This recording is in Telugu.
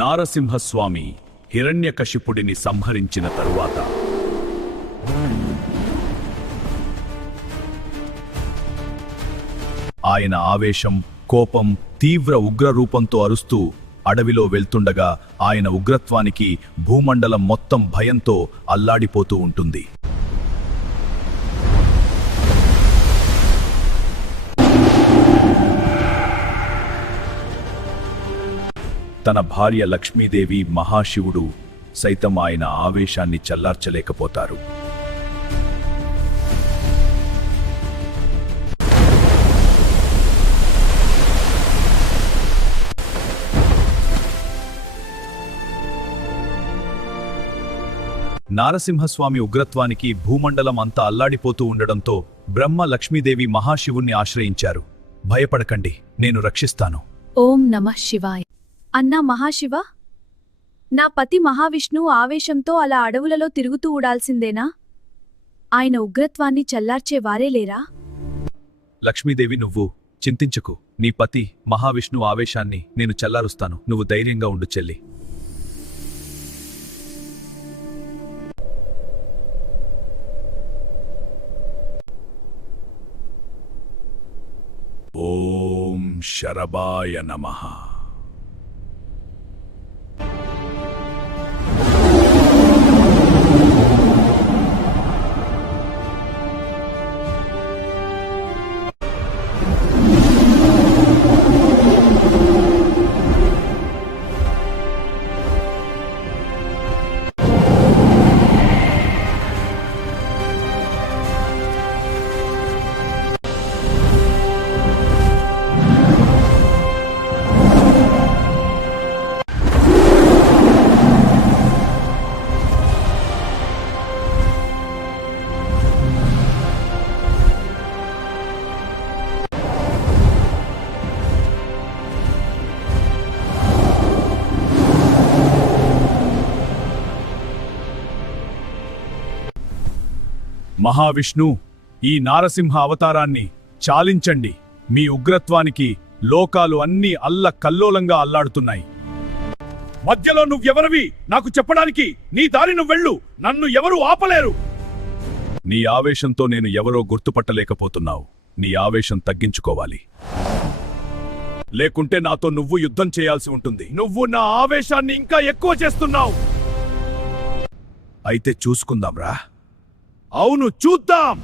నారసింహస్వామి హిరణ్యకశిపుడిని సంహరించిన తరువాత ఆయన ఆవేశం, కోపం, తీవ్ర ఉగ్రరూపంతో అరుస్తూ అడవిలో వెళ్తుండగా ఆయన ఉగ్రత్వానికి భూమండలం మొత్తం భయంతో అల్లాడిపోతూ ఉంటుంది. తన భార్య లక్ష్మీదేవి, మహాశివుడు సైతం ఆయన ఆవేశాన్ని చల్లార్చలేకపోతారు. నారసింహస్వామి ఉగ్రత్వానికి భూమండలం అంతా అల్లాడిపోతూ ఉండడంతో బ్రహ్మ, లక్ష్మీదేవి మహాశివుణ్ణి ఆశ్రయించారు. భయపడకండి, నేను రక్షిస్తాను. ఓం నమః శివాయ. అన్నా మహాశివ, నా పతి మహావిష్ణువు ఆవేశంతో అలా అడవులలో తిరుగుతూ ఉండాల్సిందేనా? ఆయన ఉగ్రత్వాన్ని చల్లార్చే వారే లేరా? లక్ష్మీదేవి, నువ్వు చింతించకు. నీ పతి మహావిష్ణువు ఆవేశాన్ని నేను చల్లారుస్తాను. నువ్వు ధైర్యంగా ఉండు చెల్లి. ఓం శరభాయ నమః. మహావిష్ణు, ఈ నారసింహ అవతారాన్ని చాలించండి. మీ ఉగ్రత్వానికి లోకాలు అన్నీ అల్లకల్లోలంగా అల్లాడుతున్నాయి. మధ్యలో నువ్వెవరివి నాకు చెప్పడానికి? నీ దారి నువ్వెళ్ళు, నన్ను ఎవరూ ఆపలేరు. నీ ఆవేశంతో నేను ఎవరో గుర్తుపట్టలేకపోతున్నావు. నీ ఆవేశం తగ్గించుకోవాలి, లేకుంటే నాతో నువ్వు యుద్ధం చేయాల్సి ఉంటుంది. నువ్వు నా ఆవేశాన్ని ఇంకా ఎక్కువ చేస్తున్నావు. అయితే చూసుకుందాంరా. అవును, చూద్దాం.